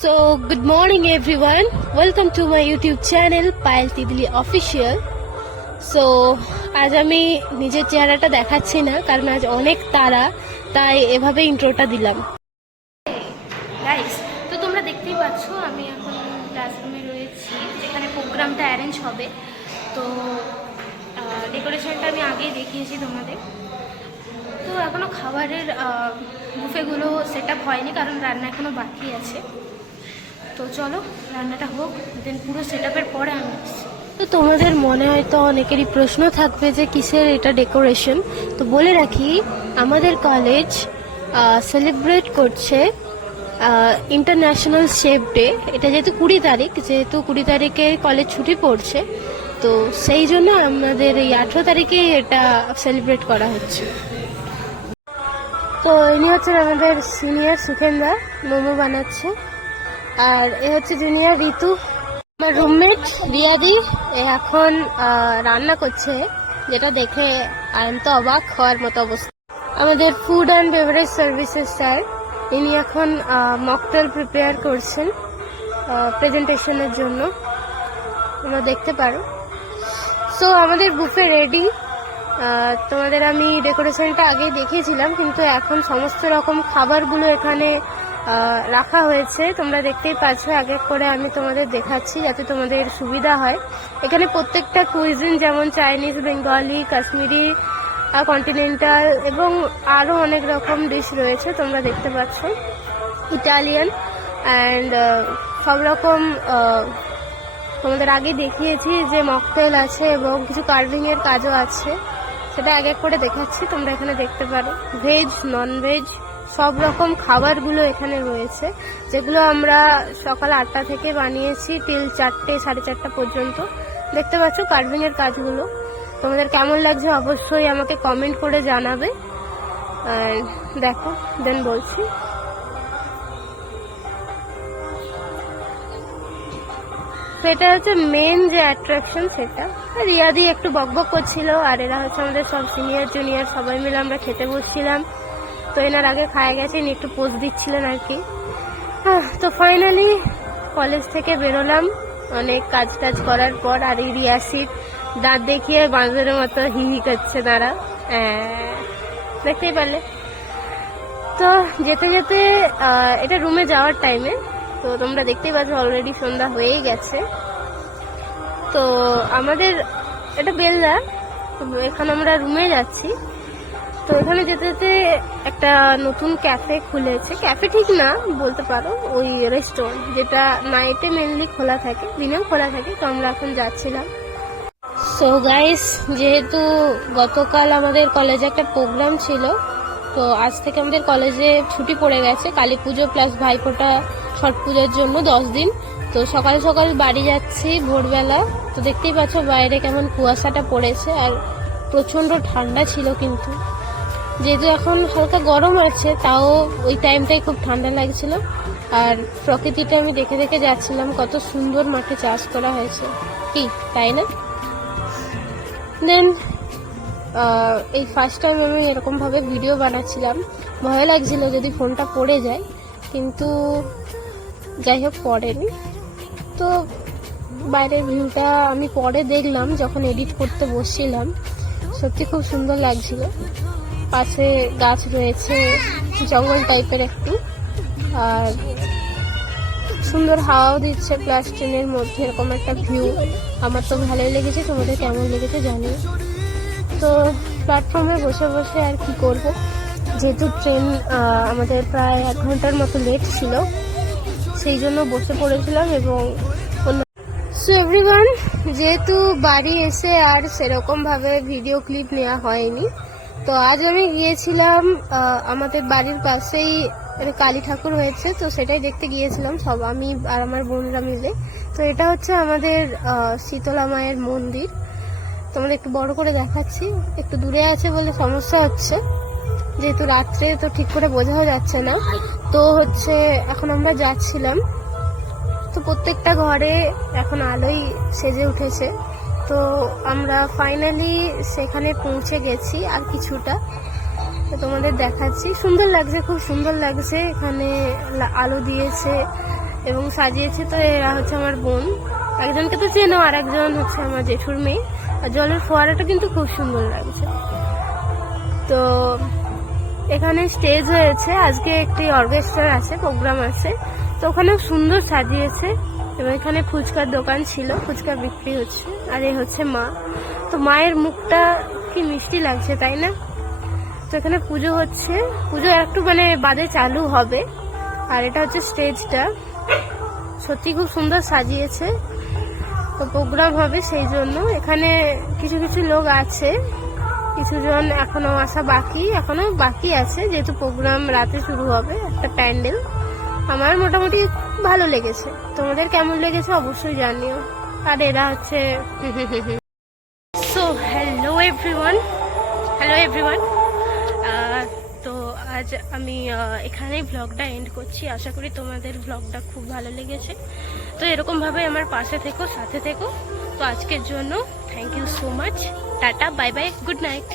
So good morning everyone, welcome to my YouTube channel Payel Titli official. So আজ আমি নিজের চেহারাটা দেখাচ্ছি না কারণ আজ অনেক তাড়া, তাই এভাবে ইন্ট্রোটা দিলাম। গাইস, তো তোমরা দেখতেই পাচ্ছ আমি এখন ক্লাসরুমে রয়েছি যেখানে প্রোগ্রামটা অ্যারেঞ্জ হবে। তো ডেকোরেশনটা আমি আগেই দেখিয়েছি তোমাদের। তো এখনো খাবারের বুফেগুলো সেট আপ হয়নি কারণ রান্না এখনো বাকি আছে। তো চলো রান্নাটা হোক, দেন পুরো সেট আপের পরে আমি আসছি। তো তোমাদের মনে হয়তো অনেকেরই প্রশ্ন থাকবে যে কিসের এটা ডেকোরেশন। তো বলে রাখি, আমাদের কলেজ সেলিব্রেট করছে ইন্টারন্যাশনাল শেফ ডে। এটা যেহেতু 20 তারিখে কলেজ ছুটি পড়ছে, তো সেই জন্য আমাদের এই 18 তারিখে এটা সেলিব্রেট করা হচ্ছে। তো ইনি হচ্ছেন আমাদের সিনিয়র সুখেন্দা, মোমো বানাচ্ছে। আর এ হচ্ছে জুনিয়র ঋতু, আমার রুমমেট রিয়াদি। এখন রান্না করছে, যেটা দেখে আই এম তো অবাক হওয়ার মতো অবস্থা। আমাদের food and beverage services sir, ইনি এখন মকটেল প্রিপেয়ার করছেন প্রেজেন্টেশনের জন্য, তোমরা দেখতে পারো। সো আমাদের বুফে রেডি। তোমাদের আমি ডেকোরেশনটা আগেই দেখিয়েছিলাম, কিন্তু এখন সমস্ত রকম খাবারগুলো এখানে রাখা হয়েছে। তোমরা দেখতেই পাচ্ছ, এক এক করে আমি তোমাদের দেখাচ্ছি যাতে তোমাদের সুবিধা হয়। এখানে প্রত্যেকটা কুইজিন, যেমন চাইনিজ, বেঙ্গলি, কাশ্মীরি, কন্টিনেন্টাল এবং আরও অনেক রকম ডিশ রয়েছে, তোমরা দেখতে পাচ্ছ। ইটালিয়ান অ্যান্ড সব রকম তোমাদের আগে দেখিয়েছি যে মকটেল আছে এবং কিছু কার্ভিংয়ের কাজও আছে, সেটা এক এক করে দেখাচ্ছি, তোমরা এখানে দেখতে পারো। ভেজ, নন ভেজ সব রকম খাবারগুলো এখানে রয়েছে, যেগুলো আমরা সকাল 8টা থেকে বানিয়েছি টিল 4টে, 4:30 পর্যন্ত। দেখতে পাচ্ছ কার্ভিংয়ের কাজগুলো। তোমাদের কেমন লাগছে অবশ্যই আমাকে কমেন্ট করে জানাবে। দেখো, দেন বলছি। সেটা হচ্ছে মেন যে অ্যাট্রাকশন, সেটা। রিয়াদি একটু বকবক করছিল, আর এরা হচ্ছে আমাদের সব সিনিয়র জুনিয়র, সবাই মিলে আমরা খেতে বসছিলাম। তো এনার আগে খায় গেছেন, একটু পোজ দিচ্ছিলেন আর কি। তো ফাইনালি কলেজ থেকে বেরোলাম অনেক কাজ টাজ করার পর। আর এই রিয়াসির দাঁত দেখিয়ে বাঁদরের মতো হি হি করছে তারা, দেখতেই পারলে। তো যেতে যেতে এটা রুমে যাওয়ার টাইমে, তো তোমরা দেখতেই পাচ্ছ অলরেডি সন্ধ্যা হয়েই গেছে। তো আমাদের এটা বেলদা, এখন আমরা রুমে যাচ্ছি। তো এখানে যেতে যেতে একটা নতুন ক্যাফে খুলেছে, ক্যাফে ঠিক না বলতে পারো, ওই রেস্টুরেন্ট, যেটা নাইটে মেনলি খোলা থাকে, দিনেও খোলা থাকে। তো আমরা এখন যাচ্ছিলাম। সো গাইস, যেহেতু গতকাল আমাদের কলেজে একটা প্রোগ্রাম ছিল, তো আজ থেকে আমাদের কলেজে ছুটি পড়ে গেছে কালী পুজো প্লাস ভাইফোঁটা ছট পুজোর জন্য 10 দিন। তো সকাল সকাল বাড়ি যাচ্ছি ভোরবেলা। তো দেখতেই পাচ্ছ বাইরে কেমন কুয়াশাটা পড়েছে, আর প্রচণ্ড ঠান্ডা ছিল। কিন্তু যেহেতু এখন হালকা গরম আছে, তাও ওই টাইমটাই খুব ঠান্ডা লাগছিল। আর প্রকৃতিটা আমি দেখে দেখে যাচ্ছিলাম, কত সুন্দর মাঠে চাষ করা হয়েছে, কি তাই না? দেন এই ফার্স্ট টাইম আমি এরকমভাবে ভিডিও বানাচ্ছিলাম, ভয় লাগছিল যদি ফোনটা পড়ে যায়, কিন্তু যাই হোক পড়েনি। তো বাইরের ভিউটা আমি পরে দেখলাম যখন এডিট করতে বসছিলাম, সত্যি খুব সুন্দর লাগছিল। পাশে গাছ রয়েছে, জঙ্গল টাইপের একটু, আর সুন্দর হাওয়াও দিচ্ছে ক্লাস 10-এর মধ্যে, এরকম একটা ভিউ আমার তো ভালোই লেগেছে। তোমাদের কেমন লেগেছে জানিও। তো প্ল্যাটফর্মে বসে বসে আর কি করব, যেহেতু ট্রেন আমাদের প্রায় 1 ঘন্টার মতো লেট ছিল, সেই জন্য বসে পড়েছিলাম। এবং সো এভরিওয়ান, যেহেতু বাড়ি এসে আর সেরকমভাবে ভিডিও ক্লিপ নেওয়া হয়নি, তো আজ আমি গিয়েছিলাম আমাদের বাড়ির পাশেই কালী ঠাকুর হয়েছে, তো সেটাই দেখতে গিয়েছিলাম সব, আমি আর আমার বোনরা মিলে। তো এটা হচ্ছে আমাদের শীতলা মায়ের মন্দির। তোমাদের একটু বড় করে দেখাচ্ছি, একটু দূরে আছে বলে সমস্যা হচ্ছে, যেহেতু রাত্রে তো ঠিক করে বোঝাও যাচ্ছে না। তো হচ্ছে এখন আমরা যাচ্ছিলাম, তো প্রত্যেকটা ঘরে এখন আলোই সেজে উঠেছে। তো আমরা ফাইনালি সেখানে পৌঁছে গেছি, আর কিছুটা তো তোমাদের দেখাচ্ছি। সুন্দর লাগছে, খুব সুন্দর লাগছে। এখানে আলো দিয়েছে, এবং সাজিয়েছে। তো এরা হচ্ছে আমার বোন, একজনকে তো চেনো, আর একজন হচ্ছে আমার জেঠুর মেয়ে। আর জলের ফোয়ারাটা কিন্তু খুব সুন্দর লাগছে। তো এখানে স্টেজ হয়েছে, আজকে একটি অর্কেস্ট্রা আছে, প্রোগ্রাম আছে, তো ওখানেও সুন্দর সাজিয়েছে। এবং এখানে ফুচকার দোকান ছিল, ফুচকা বিক্রি হচ্ছে। আর এ হচ্ছে মা, তো মায়ের মুখটা কি মিষ্টি লাগছে তাই না। তো এখানে পুজো হচ্ছে, পুজো একটু মানে বাদে চালু হবে। আর এটা হচ্ছে স্টেজটা, সত্যি খুব সুন্দর সাজিয়েছে। তো প্রোগ্রাম হবে সেই জন্য এখানে কিছু কিছু লোক আছে, কিছুজন এখনো আসা এখনো বাকি আছে, যেহেতু প্রোগ্রাম রাতে শুরু হবে। একটা প্যান্ডেল আমার মোটামুটি ভালো লেগেছে, তোমাদের কেমন লেগেছে অবশ্যই জানিও। আর এরা হচ্ছে সো হ্যালো এভরিওয়ান, তো আজ আমি এখানেই ব্লগটা এন্ড করছি। আশা করি তোমাদের ব্লগটা খুব ভালো লেগেছে। তো এরকমভাবে আমার পাশে থেকো, সাথে থেকো। তো আজকের জন্য thank you so much, tata, bye bye, good night.